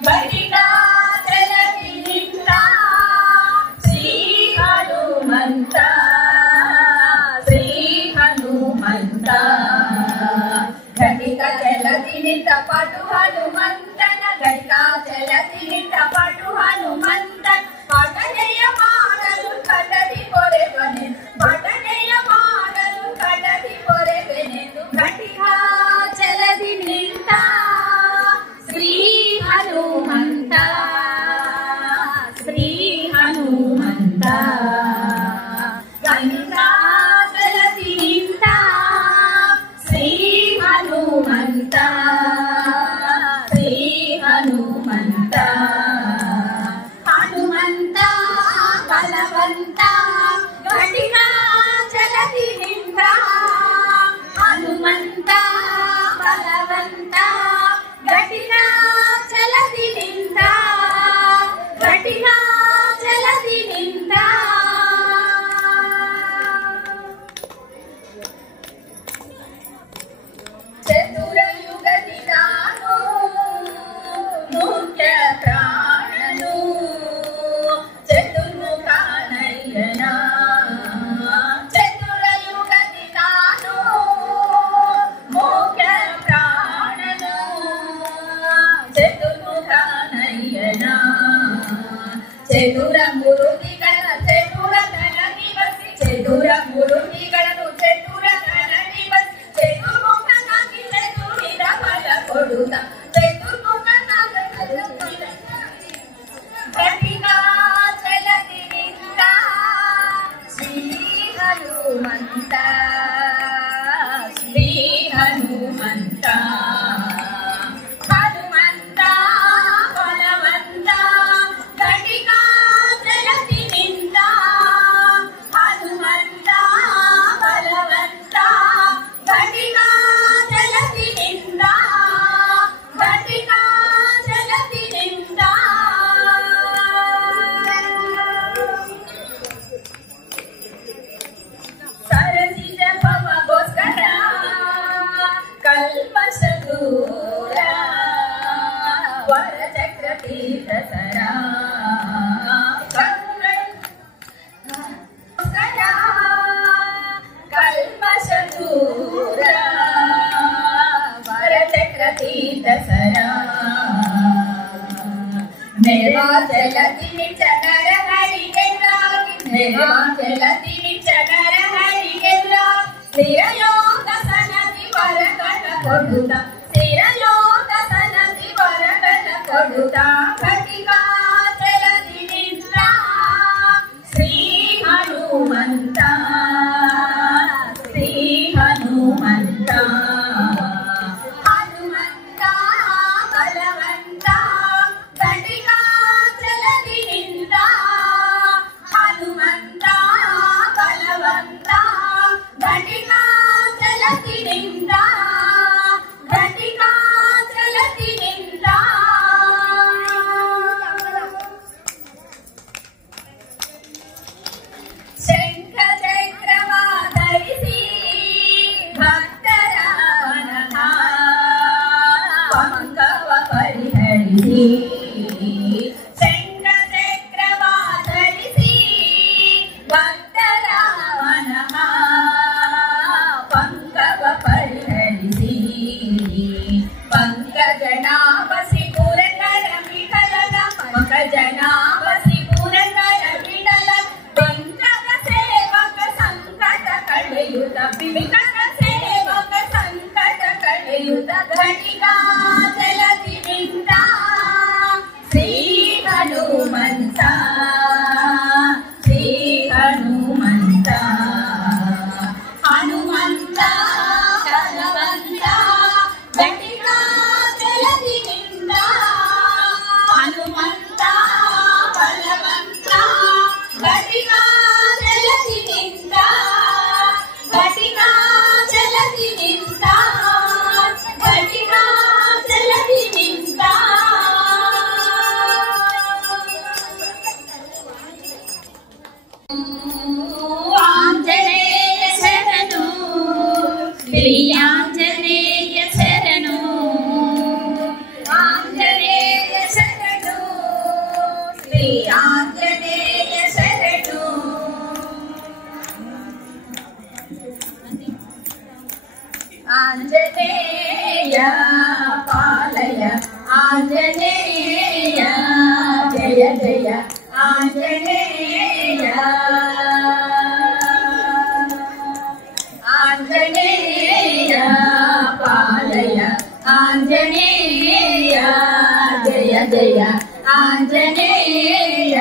ಘಟಿಕಾ ಚಲತಿ ನಿಂತ ಶ್ರೀ ಹನುಮಂತ ಶ್ರೀ ಹನುಮಂತ ಘಟಿಕಾ ಚಲತಿ ನಿಂತ ಪಟು ಹನುಮಂತನ ಘಟಿಕಾ ಚಲತಿ ನಿಂತ ಪಟು ಹನುಮಂತನ ಪಠನೆಯ ಮಾಡಲು ಕಡದಿ ಕೊರೆವನೆ ಪಠನೆಯ ಮಾಡಲು ಕಡದಿ ಕೊರೆವೆನೆಂದು ಘಟಿಕಾ ಚಲದಿ ನಿಂತ ಶ್ರೀ ಹನುಮಂತ ಶ್ರೀ ಹನುಮಂತ ಗಂಗಾ ಚಲದಿ ನಿಂತ ಶ್ರೀ ಹನುಮಂತ ಶ್ರೀ ಹನುಮಂತ ಹನುಮಂತ ಬಲವಂತ ಘಟಿಕಾ ಚಲತಿ ನಿಂತ ಹನುಮಂತ ಬಲವಂತ ಘಟಿಕಾ ಚಲತಿ ನಿಂತ ಘಟಿಕಾ ಚಲತಿ ನಿಂತ ಚತುರಯುಗದಿ ನಾನು ಮುಖ್ಯ ಪ್ರಾಣನು ಚತುರ್ಮುಖನಯ್ಯನ ಚತುರಯುಗದಿ ನಾನು ಮುಖ್ಯ ಪ್ರಾಣನು ಚತುರ್ಮುಖನಯ್ಯನ ಚತುರ ಮುರುತಿಗಳ ಚತುರತನ ನಿವಸಿ ಚತುರ ಮುರುತಿಗಳನ್ನು ಚತುರತನ ನಿವಸಿ ಚತುರ್ಮುಖನಾಗಿ ಚತುರಿದ ಫಲ ಕೊಡುತ್ತ ಚತುರ್ಮುಖನಾದ ಘಟಿಕಾ ಚಲತಿ ನಿಂತ ಶ್ರೀ ಹನುಮಂತ ಶ್ರೀ ಹನುಮಂತ ಹನುಮಂತ ಬಲವಂತ ಘಟಿಕಾ ಚಲತಿ ನಿಂತ ಹನುಮಂತ ಬಲವಂತ ಘಟಿಕಾ ಚಲತಿ ನಿಂತ ಘಟಿಕಾ ಚಲತಿ ನಿಂತ ಸರಸಿಜ ಭವಗೋಸ್ಕರ ಕಲ್ಮಶ ದೂರ ವರಚಕ್ರ ತೀರ್ಥಸರ ಕಲ್ಮಶ ದೂರ ವರಚಕ್ರ ತೀರ್ಥಸರ ಮೇವಾ ಚಲತಿ ನಿಂತ ನರ ಹರಿಗೆಲ್ಲಾಗಿ ಮೇವಾ ಚಲತಿ ನಿಂತ ನರ ಹರಿಗೆಲ್ಲಾಗಿ ಸ್ಥಿರಯೋಗಾಸನದಿ ವರಗಳ ಕೊಡುತ್ತ ಸ್ಥಿರಯೋಗಾಸನದಿ ವರಗಳ ಕೊಡುತ್ತ ಘಟಿಕಾ ಚಲತಿ ನಿಂತ ಶ್ರೀ ಹನುಮಂತ ಶ್ರೀ ಹನುಮಂತ ಹನುಮಂತ ಬಲವಂತ ಘಟಿಕಾ ಚಲತಿ ನಿಂತ ಹನುಮಂತ ಬಲವಂತ ಘಟಿಕಾ ಚಲತಿ ನಿಂತ ಘಟಿಕಾ ಚಲತಿ ನಿಂತ ಶಂಖ ಚಕ್ರವ ಧರಿಸಿ ಭಕ್ತರ ಮನಃ ಪಂಕವ ಪರಿಹರಿಸಿ ಶಂಖ ಚಕ್ರವ ಧರಿಸಿ ಭಕ್ತರ ಮನಃ ಪಂಕವ ಪರಿಹರಿಸಿ ಪಂಕಜನಾಭಸಿ ಪುರಂದರ ವಿಠಲನ ಪಂಕಜನಾಭಸಿ ಪುರಂದರ ವಿಠಲ ಪಂಕಜ ಸೇವಕ ಸಂಕಟ ಕಳೆಯುತ್ತ ವಿಕಟ ಸೇವಕ ಸಂಕಟ ಕಳೆಯುತ್ತ ಘಟಿಕಾ ಚಲತಿ ನಿಂತ ಆಂಜನೇಯ ಶರಣು ಆಂಜನೇಯ ಪಾಲಯ ಆಂಜನೇಯ ಜಯ ಜಯ ಆಂಜನೇಯ ಆಂಜನೇಯ ಪಾಲಯ ಆಂಜನೇಯ ಜಯ ಜಯ ಆಂಜನೇಯ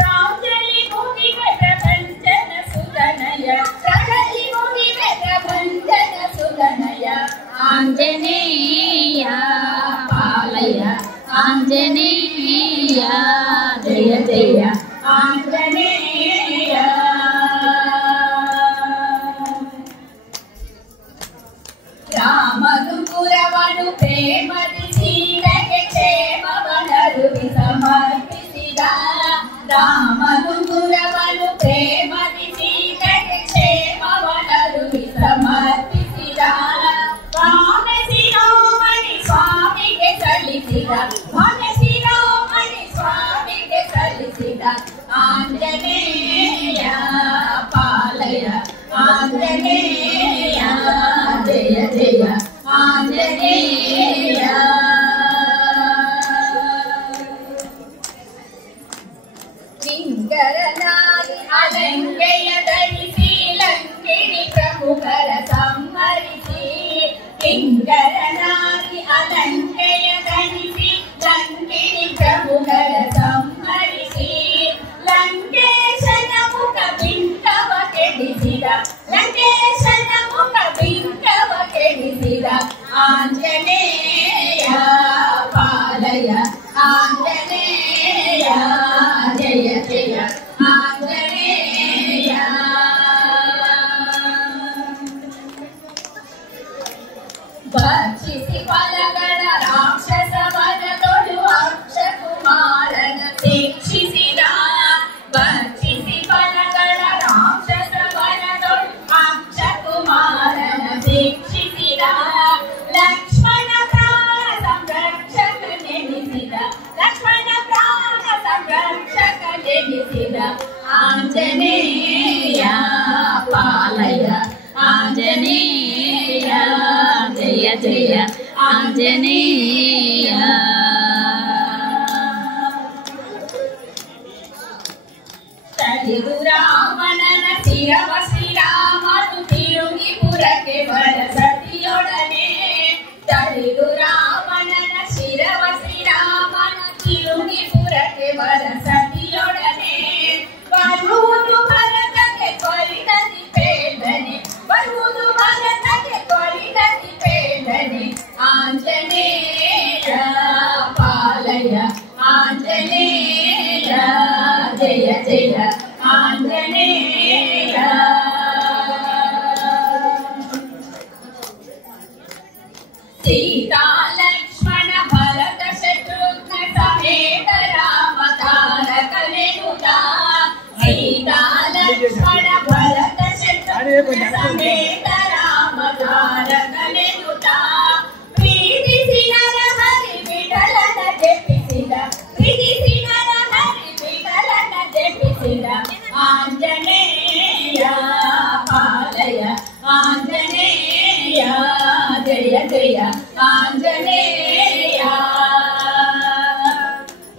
ರಾಮಲಿ ಮುಗಿವ ಪ್ರಪಂಚನ ಸುತನಯ ಕಡಲಿ ಮುಗಿವ ಪ್ರಪಂಚನ ಸುತನಯ ಆಂಜನೇಯ ಪಾಲಯ ಆಂಜನೇಯ ಜಯ ಜಯ ಆಂಜನೇಯ ರಾಮನು ಪುರವನು ಪ್ರೇಮದಿ ಸೀತೆಗೆ ಕ್ಷೇಮವನರುಗಿ ಸಮರ್ಪಿಸಿದ ರಾಮನು ಪುರವನು ಪ್ರೇಮದಿ ಸೀತೆಗೆ ಕ್ಷೇಮವನರುಗಿ ಸಮರ್ಪಿಸಿದ ಶಿರೋಮಣಿ ಸ್ವಾಮಿಗೆ ಸಲ್ಲಿಸಿದ ಶಿರೋಮಣಿ ಸ್ವಾಮಿಗೆ ಸಲ್ಲಿಸಿದ ಆಂಜನೇಯ ಪಾಲಯ ಆಂಜನೇಯ ಜಯ ಜಯ ಆಂಜನೇಯ ಕಿಂಕರನಾಗಿ ಅಲಂಕೆಯ ಧರಿಸಿ ಲಂಕಿಣಿ ಪ್ರಮುಖರ ಸಂಹರಿಸಿ ಕಿಂಕರನಾಗಿ ಅಲಂಕೆಯ ಧರಿಸಿ ಲಂಕಿಣಿ ಪ್ರಮುಖರ ಸಂಹರಿಸಿ ಲಂಕೇಶನ ಮುಖ ಬಿಂಕವ ಕೆಡಿಸಿದ ಲಂಕೇಶನ ಮುಖ ಬಿಂಕವ ಕೆಡಿಸಿದ ಆಂಜನೇಯ ಪಾಲಯ ಆಂಜನೇಯ ಜಯ ಜಯ ಆಂಜನೇಯ ಭಕ್ಷಿಸಿ ಫಲಗಳ ರಾಕ್ಷಸ ವನದೊಳು ಅಕ್ಷಕುಮಾರನ ಶಿಕ್ಷಿಸಿದ ಭಕ್ಷಿಸಿ ಫಲಗಳ ರಾಕ್ಷಸ ವನದೊಳು ಅಕ್ಷಕುಮಾರನ ಶಿಕ್ಷಿಸಿದ ಲಕ್ಷ್ಮಣ ಪ್ರಾಣ ಸಂರಕ್ಷಕ ನೆನೆಸಿದ ಲಕ್ಷ್ಮಣ ಪ್ರಾಣ ಸಂರಕ್ಷಕ ನೆನೆಸಿದ ಆಂಜನೇಯ ಪಾಲಯ ಆಂಜನೇಯ ಜಯ ಜಯ ಆಂಜನೇಯ ತಡೆದು ರಾವಣನ ಶಿರವ ಶ್ರೀರಾಮನು ತಿರುಗಿ ಪುರಕ್ಕೆ ಬರಸತಿಯೊಡನೆ ತಡೆದು ರಾವಣನ ಶಿರವ ಶ್ರೀರಾಮನು ತಿರುಗಿ ಪುರಕ್ಕೆ ಬರಸತಿಯೊಡನೆ ಬರುವುದು ಭರತಕ್ಕೆ ಕೊರಿದದಿ ಬೇಡನೆ ಬರುವುದು ಭರತಕ್ಕೆ ಕೊರಿದದಿ ಬೇಡನೆ ಆಂಜನೇಯ ಪಾಲಯ ಆಂಜನೇಯ ಜಯ ಜಯ ಆಂಜನೇಯ ಸೀತಾ ಲಕ್ಷ್ಮಣ ಭರತ ಶತ್ರುಘ್ನ ಸಮೇತ ರಾಮ ತಾರಕನೆನುತ ಸೀತಾ ಲಕ್ಷ್ಮಣ ಭರತ ಶತ್ರುಘ್ನ ಸಮೇತ ರಾಮ ತಾರಕನೆನುತ ಪ್ರೀತಿಸಿ ನರಹರಿ ವಿಠಲನ ಜಪಿಸಿದ ಪ್ರೀತಿಸಿ ನರಹರಿ ವಿಠಲನ ಜಪಿಸಿದ ಆಂಜನೇಯ ಪಾಲಯ ಆಂಜನೇಯ ಜಯ ಜಯ ಆಂಜನೇಯ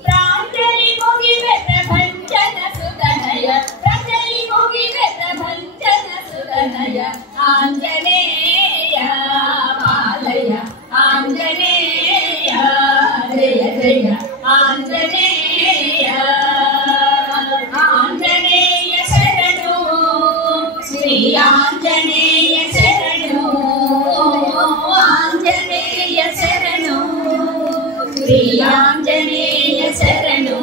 ಪ್ರಾಂಜಲಿ ಮುಗಿವೆ ಪ್ರಭಂಜನ ಸುತನಯ ಪ್ರಾಂಜಲಿ ಮುಗಿವೆ ಪ್ರಭಂಜನ ಸುತನಯ ಆಂಜನೇಯ ಪಾಲಯ ಆಂಜನೇಯ ಜಯ ಜಯ ಆಂಜನೇಯ ಆಂಜನೇಯ ಶರಣು ಶ್ರೀ ಆಂಜನೇಯ ಶರಣು ಆಂಜನೇಯ ಶರಣು ಶ್ರೀ ಆಂಜನೇಯ ಶರಣು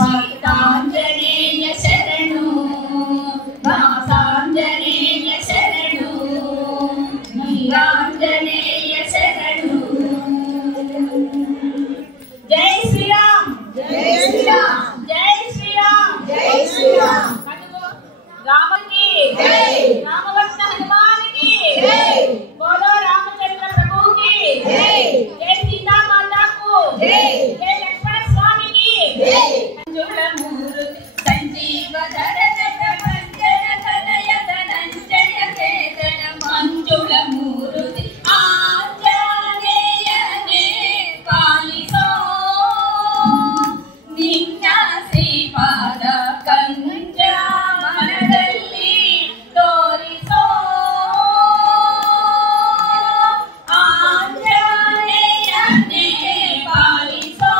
ಭಕ್ತಾಂಜನೇಯ ಶರಣು ದಾಸಾಂಜನೇಯ ಶರಣು ನೀರಾಂಜನೇಯ ಶರಣು ಜೈ ಶ್ರೀರಾಮ್ ಜೈ ಶ್ರೀರಾಮ್ ಜೈ ಶ್ರೀರಾಮ್ ಜೈ ಶ್ರೀರಾಮ್ राम की जय रामभक्त हनुमान की जय बोलो रामचंद्र प्रभु की जय जय सीता माता को जय लक्ष्मण स्वामी की मंजुलमूर्ति संजीवधरण प्रपंचन तनय धनंजय केतन मंजुलमूर्ति आंजनेयने पालिसो निನ್ನ ಶ್ರೀಪಾದ ಕಂಜ ಮನದಲ್ಲಿ ತೋರಿಸೋ ಆಂಜನೇಯನೇ ಪಾಲಿಸೋ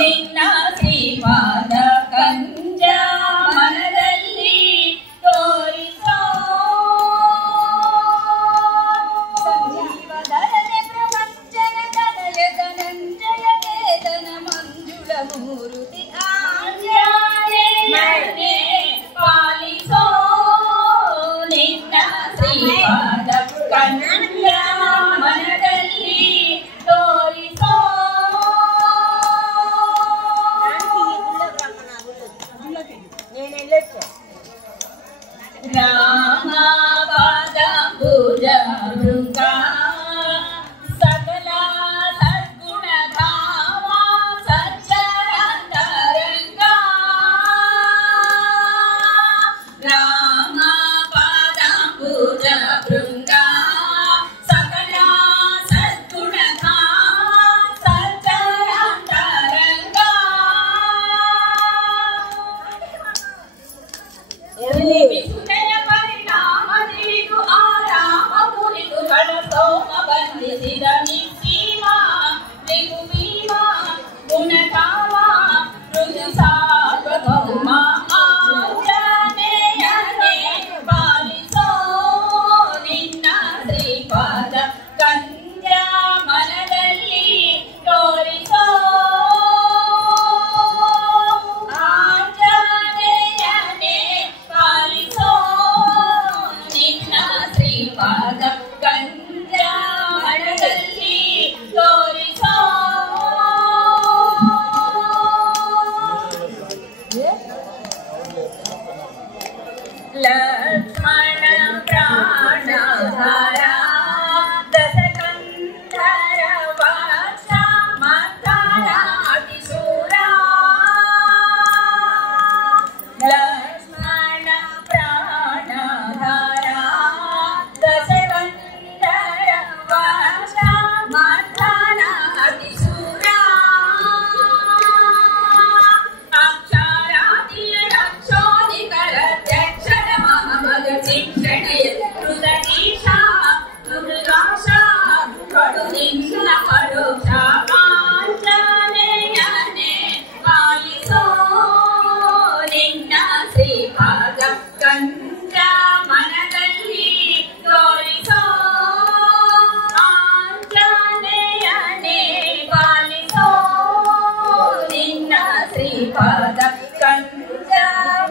ನಿನ್ನ ಶ್ರೀಪಾದ ಕಂಜ ಮನದಲ್ಲಿ ತೋರಿಸೋ ಸಂಜೀವಧರನೆ ಪ್ರಪಂಚನ ತನಯ ಧನಂಜಯ ಕೇತನ ಮಂಜುಳಮೂರ್ತಿ ಆಂಜನೇಯನೇ ಪಾಲಿಸೋ ನಿನ್ನ ಶ್ರೀಪಾದ ಕಂಜ ಮನದಲ್ಲಿ ತೋರಿಸೋ ರಾಮ ಪಾದ ಭುಜ ಭೃಂಗ ಸಕಲ ಸದ್ಗುಣ ಧಾಮ ಸಚ್ಚರಂತರಂಗ ರಾಮ ಪಾದ ಭುಜ ಭೃಂಗ ಸಕಲ ಸದ್ಗುಣ ಧಾಮ ಸಚ್ಚರಂತರಂಗ ವಿಸುದಯ ಪರಿಣಾಮ ತಿಳಿದು ಆರಾಮ ಮುರಿದು ಕಳಸೋಮ ಬಂಧಿಸಿದ ನಿಸ್ಸೀಮ ತ್ರಿಭುವೀಮ ಗುಣಧಾಮ ಮೃದು ಸಾರ್ವಭೌಮ ಆಂಜನೇಯನೇ ಪಾಲಿಸೋ ನಿನ್ನ ಶ್ರೀಪಾದ ಕಂಜ ಮನದಲ್ಲಿ ತೋರಿಸೋ ಆಂಜನೇಯನೇ ಪಾಲಿಸೋ ನಿನ್ನ ಶ್ರೀಪಾದ ಕಂಜ ಮನದಲ್ಲಿ ತೋರಿಸೋ ಲಕ್ಷ್ಮಣ ಪ್ರಾಣಧಾರ ದಶಕಂಧರ ವಾಸ ಮತ್ತಾರ ಅತಿಸೂರ ಲಕ್ಷ್ಮಣ ಪ್ರಾಣಧಾರ ದಶಕಂಧರ ವಾಸ ಮತ್ತಾರ ಅತಿಸೂರ ಅಕ್ಷರಾದಿಯ ರಕ್ಷೋದಿಕರ ತ್ಯಕ್ಷರ ಮಹಮಗ ಶಿಕ್ಷಣೆಯ ಹೃದಯೀಶ ಮೃಗಾಶ ಕಡು ನಿನ್ನ ಪರೋಕ್ಷ ಆಂಜನೇಯನೇ ಪಾಲಿಸೋ ನಿನ್ನ ಶ್ರೀಪಾದ ಕಂಜ ಮನದಲ್ಲಿ ತೋರಿಸೋ ಆಂಜನೇಯನೇ ಪಾಲಿಸೋ ನಿನ್ನ ಶ್ರೀಪಾದ ಕಂಜ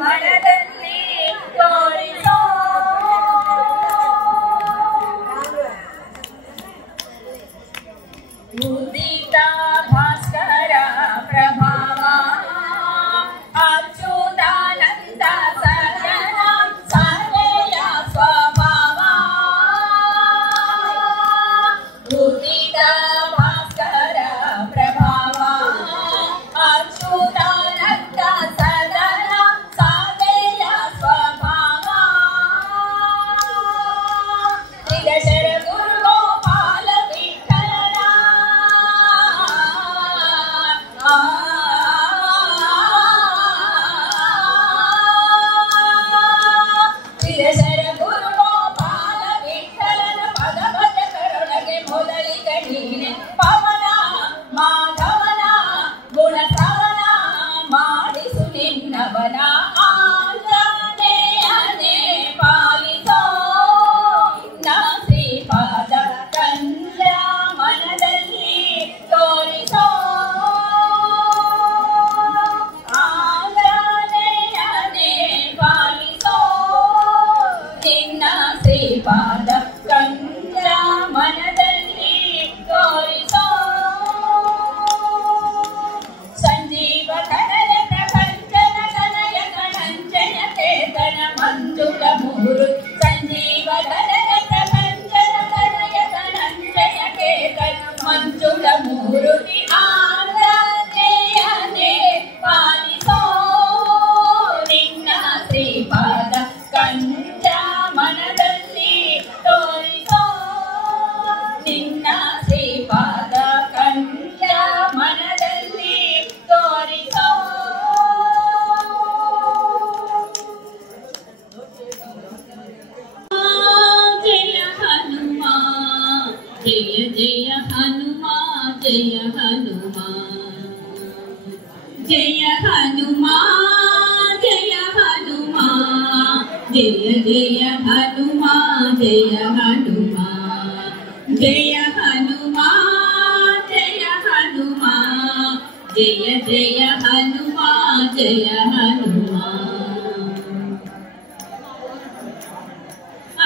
ಮನದಲ್ಲಿ ತೋರಿಸೋ ಉದಿತ ಭಾಸ್ಕರ ಪ್ರಭಾವ ಅಚ್ಯುತಾನಂದ ಸಜನ ಸದಯ ಸ್ವಭಾವ ಉದಿತ ಭಾಸ್ಕರ ಪ್ರಭಾವ ಅಚ್ಯುತಾನಂದ ಸದನ ಸದಯ ಸ್ವಭಾವ ನಿರಶರ ಗುರು ಗೋಪಾಲ ವಿಠಲನ जय जय हनुमान जय हनुमान जय हनुमान जय हनुमान जय जय हनुमान जय हनुमान जय हनुमान जय हनुमान जय जय हनुमान जय हनुमान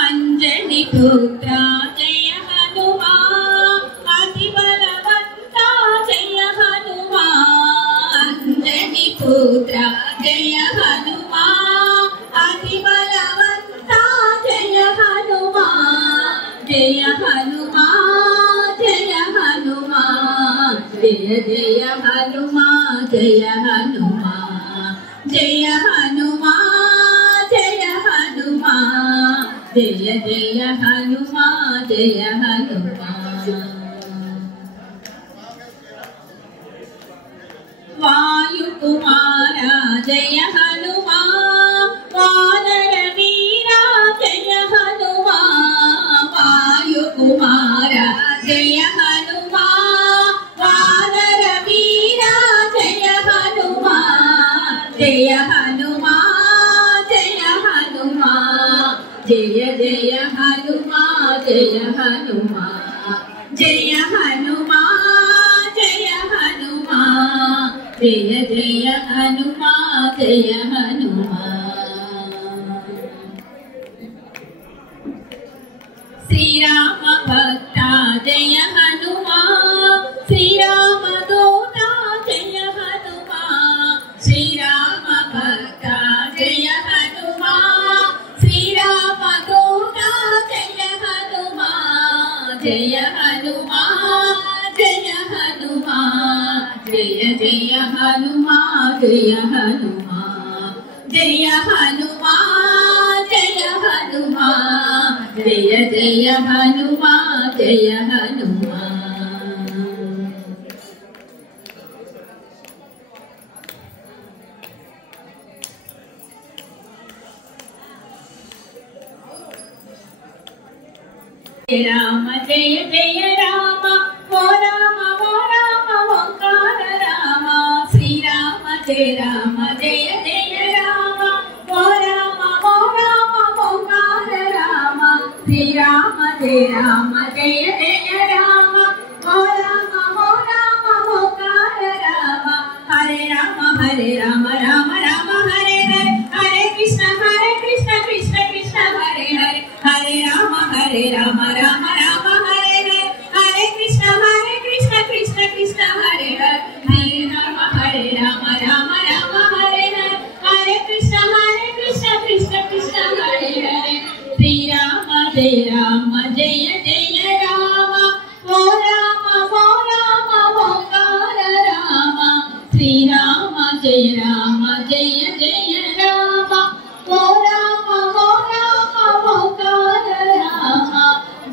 अंजनी पुत्र जय हनुमान अति बलवंता जय हनुमान अंजनी पुत्र जय हनुमान अति बलवंता जय हनुमान जय हनुमान जय हनुमान जय जय हनुमान जय हनुमान जय हनुमान जय हनुमान जय जय हनुमान जय हनुमान वायुकुमार जय हनुमान वानर वीरा जय हनुमान वायुकुमार जय हनुमान वानर वीरा जय हनुमान जय हनुमान जय हनुमान जय जय हनुमान जय हनुमान जय हनुमान जय हनुमान जय जय हनुमान जय हनुमान श्री राम भक्ता जय हनुमान श्री राम दूता जय हनुमान श्री राम भक्ता जय हनुमान श्री राम दूता जय हनुमान जय हनुमान जय हनुमान जय जय हनुमान जय हनुमान जय हनुमान जय हनुमान जय जय हनुमान जय हनुमान राम जय जय राम ओ राम ओंकार राम श्री राम जय जय राम ओ राम ओंकार राम श्री राम जय जय राम ओ राम ओंकार राम हरे राम राम राम हरे हरे हरे कृष्ण कृष्ण कृष्ण हरे हरे हरे राम राम राम हरे हरे हरे कृष्ण कृष्ण कृष्ण हरे हरे हरे राम राम राम हरे हरे हरे कृष्ण कृष्ण कृष्ण हरे हरे श्री राम जय जय राम ओ राम ओंकार राम श्री राम जय जय राम ओ राम ओंकार राम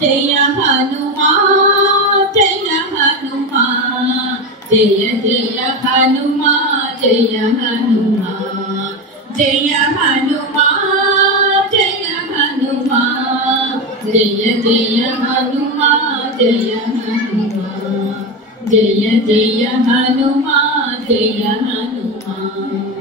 जय हनुमान जय हनुमान जय जय हनुमान जय हनुमान जय हनुमान जय हनुमान जय जय हनुमान जय हनुमान जय जय हनुमान जय हनुमान।